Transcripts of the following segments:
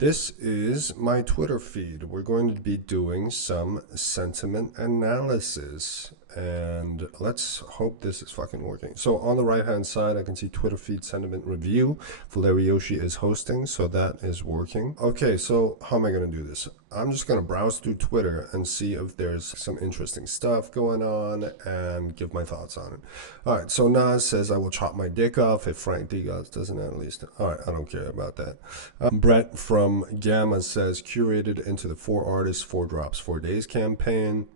This is my Twitter feed. We're going to be doing some sentiment analysis, and let's hope this is fucking working. So on the right hand side, I can see Twitter feed sentiment review. Valerioshi is hosting, so that is working. Okay, so how am I going to do this? I'm just going to browse through Twitter and see if there's some interesting stuff going on and give my thoughts on it. All right, so Nas says, I will chop my dick off if Frank Digas doesn't at least. All right, I don't care about that. Brett from Gamma says, curated into the 4 artists, 4 drops, 4 days campaign.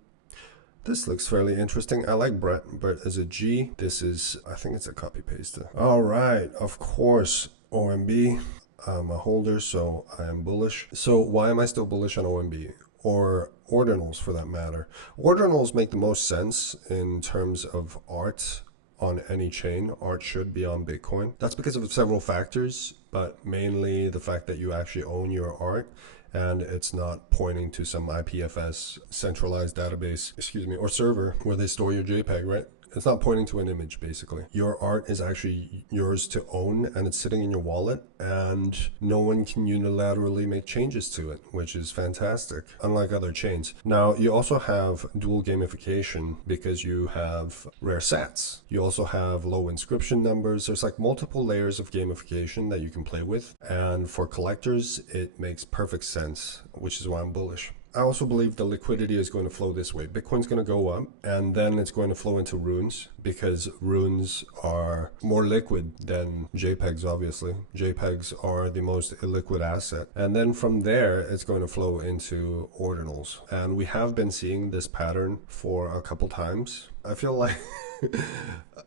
This looks fairly interesting. I like Brett. Brett is a G. This is, I think it's a copy paste. All right, of course, OMB. I'm a holder, so I am bullish. So why am I still bullish on OMB? Or Ordinals for that matter? Ordinals make the most sense in terms of art on any chain. Art should be on Bitcoin. That's because of several factors, but mainly the fact that you actually own your art and it's not pointing to some IPFS centralized database, or server where they store your JPEG, right? It's not pointing to an image, basically. Your art is actually yours to own, and it's sitting in your wallet, and no one can unilaterally make changes to it, which is fantastic, unlike other chains. Now, you also have dual gamification because you have rare sats. You also have low inscription numbers. There's like multiple layers of gamification that you can play with, and for collectors, it makes perfect sense, which is why I'm bullish. I also believe the liquidity is going to flow this way. Bitcoin's going to go up, and then it's going to flow into runes because runes are more liquid than JPEGs, obviously. JPEGs are the most illiquid asset. And then from there, it's going to flow into ordinals. And we have been seeing this pattern for a couple times. I feel like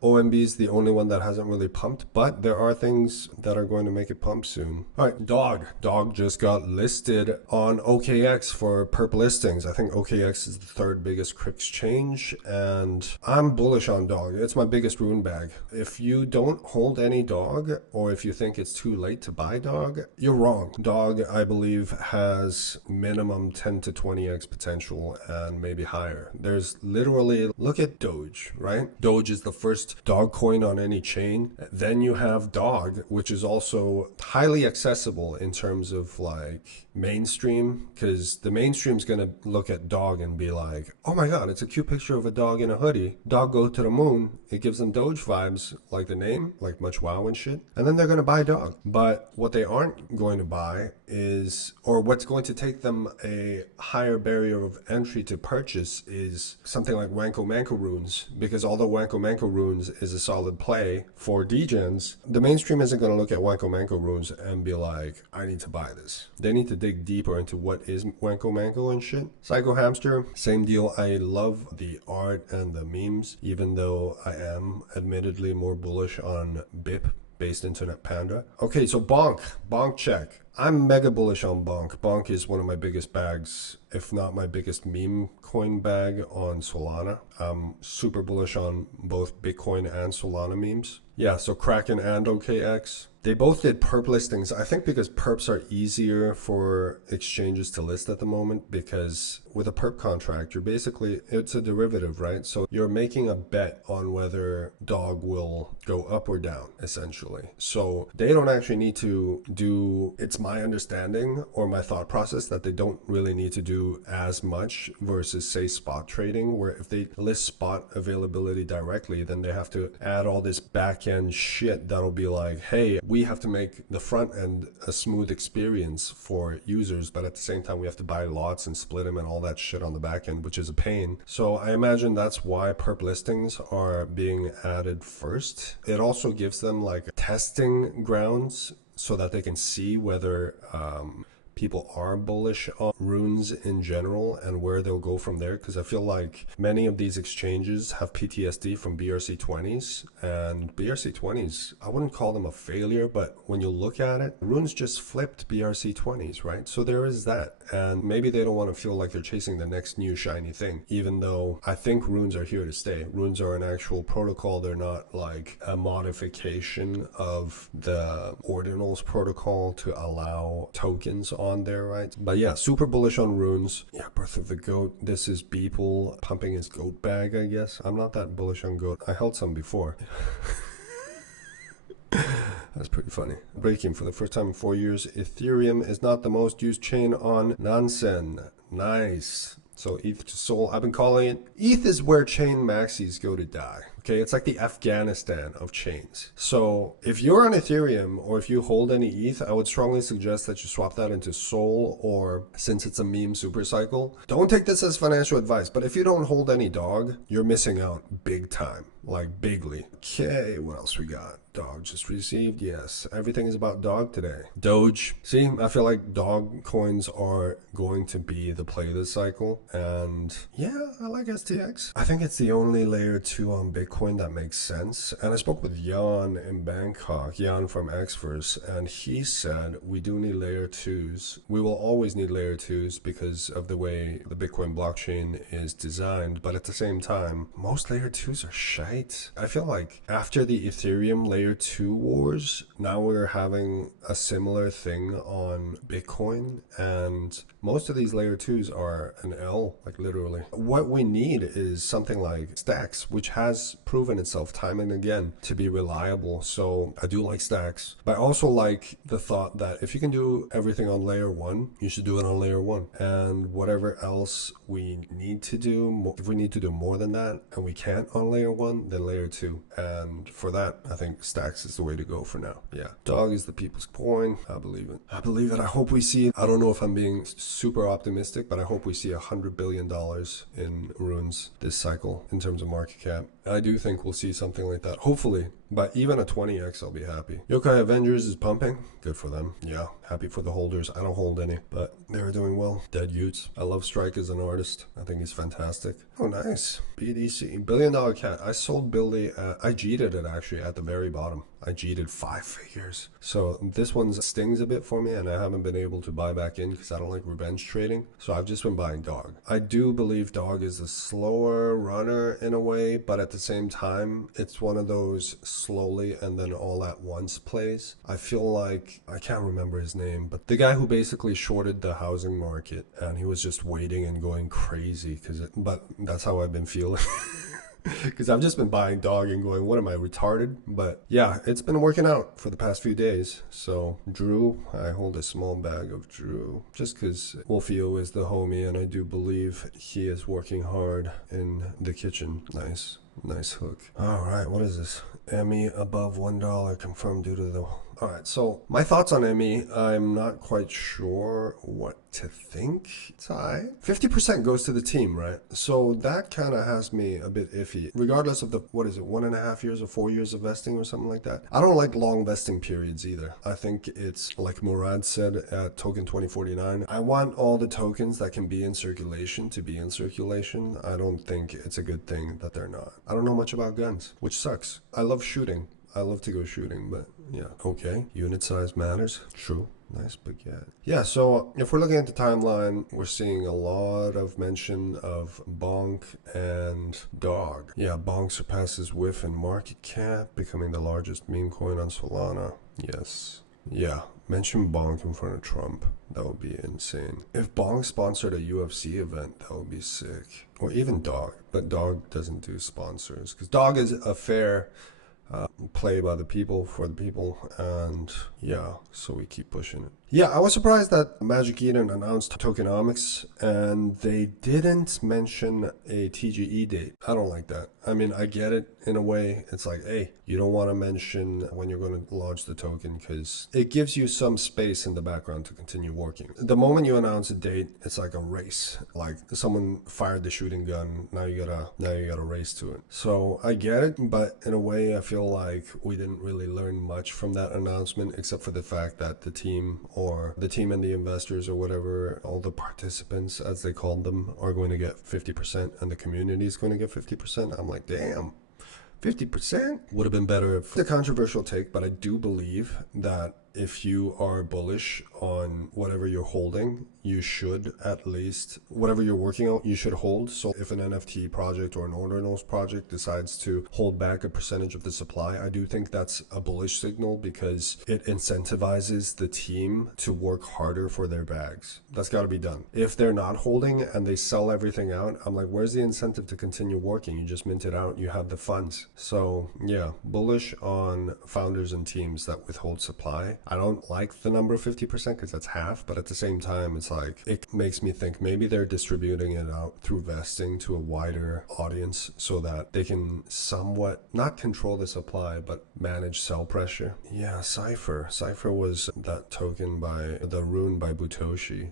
OMB is the only one that hasn't really pumped, but there are things that are going to make it pump soon. All right, Dog. Dog just got listed on OKX for perp listings. I think OKX is the 3rd biggest crypto exchange, and I'm bullish on Dog. It's my biggest rune bag. If you don't hold any Dog, or if you think it's too late to buy Dog, you're wrong. Dog, I believe, has minimum 10 to 20x potential and maybe higher. There's literally, look at Doge, right? Doge is the first dog coin on any chain. Then you have Dog, which is also highly accessible in terms of like mainstream, because the mainstream's going to look at Dog and be like, oh my god, it's a cute picture of a dog in a hoodie. Dog go to the moon. It gives them Doge vibes, like the name, like much wow and shit. And then they're going to buy Dog. But what they aren't going to buy is, or what's going to take them a higher barrier of entry to purchase is something like Wanko Manko runes, because although Wanko Manko runes is a solid play for degens, the mainstream isn't going to look at Wanko Manko runes and be like, I need to buy this. They need to dig deeper into what is Wanko Manko and shit. Psycho Hamster, same deal. I love the art and the memes, even though I am admittedly more bullish on BIP based Internet Panda. Okay, so Bonk check. I'm mega bullish on Bonk. Bonk is one of my biggest bags, if not my biggest meme coin bag on Solana. I'm super bullish on both Bitcoin and Solana memes. Yeah, so Kraken and OKX. They both did perp listings. I think because perps are easier for exchanges to list at the moment, because with a perp contract, you're basically, it's a derivative, right? So you're making a bet on whether Dog will go up or down, essentially. So they don't actually need to do, it's my understanding or my thought process that they don't really need to do as much versus say spot trading, where if they list spot availability directly, then they have to add all this back end shit that'll be like, hey, we have to make the front end a smooth experience for users, but at the same time we have to buy lots and split them and all that shit on the back end, which is a pain. So I imagine that's why perp listings are being added first. It also gives them like testing grounds so that they can see whether people are bullish on runes in general and where they'll go from there, because I feel like many of these exchanges have PTSD from BRC20s, and BRC20s, I wouldn't call them a failure, but when you look at it, runes just flipped BRC20s, right? So there is that, and maybe they don't want to feel like they're chasing the next new shiny thing, even though I think runes are here to stay. Runes are an actual protocol. They're not like a modification of the Ordinals protocol to allow tokens on there, right? But yeah, super bullish on runes. Yeah, Birth of the Goat. This is Beeple pumping his goat bag, I guess. I'm not that bullish on goat. I held some before. That's pretty funny. Breaking for the first time in 4 years. Ethereum is not the most used chain on Nansen. Nice. So ETH to Sol, I've been calling it. ETH is where chain maxis go to die. Okay, it's like the Afghanistan of chains. So if you're on Ethereum or if you hold any ETH, I would strongly suggest that you swap that into Sol, or since it's a meme super cycle, don't take this as financial advice, but if you don't hold any dog, you're missing out big time, like bigly. Okay, what else we got? Dog just received. Yes, everything is about dog today. Doge. See, I feel like dog coins are going to be the play this cycle. And yeah, I like STX. I think it's the only layer 2 on Bitcoin that makes sense. And I spoke with Jan in Bangkok, Jan from Xverse, and he said we do need layer 2s. We will always need layer 2s because of the way the Bitcoin blockchain is designed. But at the same time, most layer 2s are shite. I feel like after the Ethereum layer 2 wars, now we're having a similar thing on Bitcoin, and most of these layer 2s are an L, like literally. What we need is something like Stacks, which has proven itself time and again to be reliable. So I do like Stacks, but I also like the thought that if you can do everything on layer 1, you should do it on layer 1, and whatever else we need to do, if we need to do more than that and we can't on layer 1, then layer 2. And for that, I think Stacks is the way to go for now. Yeah, dog is the people's coin. I believe it. I believe it. I hope we see it. I don't know if I'm being super optimistic, but I hope we see $100 billion in runes this cycle in terms of market cap. I do think we'll see something like that, hopefully. But even a 20x, I'll be happy. Yokai Avengers is pumping. Good for them. Yeah, happy for the holders. I don't hold any, but they're doing well. Dead Utes. I love Strike as an artist. I think he's fantastic. Oh, nice. BDC. $1 billion cat. I sold Billy. I G'd it actually at the very bottom. I G'd 5 figures. So this one stings a bit for me, and I haven't been able to buy back in because I don't like revenge trading. So I've just been buying dog. I do believe dog is a slower runner in a way, but at the same time, it's one of those slowly and then all at once plays. I feel like, I can't remember his name, but the guy who basically shorted the housing market, and he was just waiting and going crazy but that's how I've been feeling. Because I've just been buying dog and going, what am I, retarded? But yeah, it's been working out for the past few days. So Drew, I hold a small bag of Drew just because Wolfio is the homie, and I do believe he is working hard in the kitchen. Nice hook. All right, what is this? Emmy above $1 confirmed due to the... All right, so my thoughts on Emmy, I'm not quite sure what to think. It's high. 50% goes to the team, right? So that kind of has me a bit iffy, regardless of the, 1.5 years or 4 years of vesting or something like that. I don't like long vesting periods either. I think it's like Murad said at Token 2049. I want all the tokens that can be in circulation to be in circulation. I don't think it's a good thing that they're not. I don't know much about guns, which sucks. I love shooting. I love to go shooting, but yeah, okay. Unit size matters. True. Nice baguette. Yeah, so if we're looking at the timeline, we're seeing a lot of mention of Bonk and Dog. Yeah, Bonk surpasses Whiff in market cap, becoming the largest meme coin on Solana. Yes. Yeah, mention Bonk in front of Trump. That would be insane. If Bonk sponsored a UFC event, that would be sick. Or even Dog, but Dog doesn't do sponsors. Because Dog is a fair... play by the people for the people, and yeah, so we keep pushing it. Yeah, I was surprised that Magic Eden announced tokenomics and they didn't mention a TGE date. I don't like that. I mean, I get it in a way. It's like, hey, you don't want to mention when you're going to launch the token because it gives you some space in the background to continue working. The moment you announce a date, it's like a race. Like someone fired the shooting gun, now you gotta race to it. So I get it, but in a way I feel like we didn't really learn much from that announcement except for the fact that the team and the investors or whatever, all the participants as they called them, are going to get 50% and the community is going to get 50%. I'm like, damn. 50% would have been better if the controversial take, but I do believe that if you are bullish on whatever you're holding, you should at least, whatever you're working on, you should hold. So if an NFT project or an Ordinals project decides to hold back a percentage of the supply, I do think that's a bullish signal because it incentivizes the team to work harder for their bags. That's got to be done. If they're not holding and they sell everything out, I'm like, where's the incentive to continue working? You just mint it out, you have the funds. So yeah, bullish on founders and teams that withhold supply. I don't like the number 50% because that's half, but at the same time, it's like, it makes me think maybe they're distributing it out through vesting to a wider audience so that they can somewhat not control the supply, but manage sell pressure. Yeah, Cypher. Cypher was that token by the rune by Butoshi.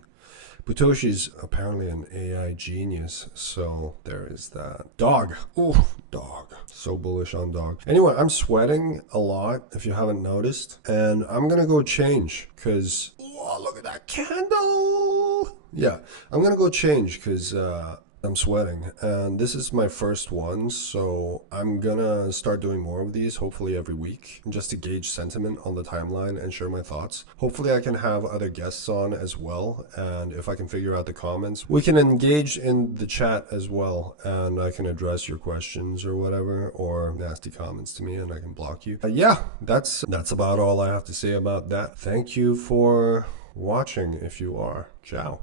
Butoshi's apparently an AI genius, so there is that. Dog. Ooh, dog. So bullish on dog. Anyway, I'm sweating a lot, if you haven't noticed, and I'm gonna go change, because, oh, look at that candle! Yeah, I'm gonna go change, because I'm sweating, and this is my first one, so I'm gonna start doing more of these, hopefully every week, just to gauge sentiment on the timeline and share my thoughts. Hopefully I can have other guests on as well, and if I can figure out the comments, we can engage in the chat as well, and I can address your questions or whatever, or nasty comments to me, and I can block you. Yeah, that's about all I have to say about that. Thank you for watching if you are. Ciao.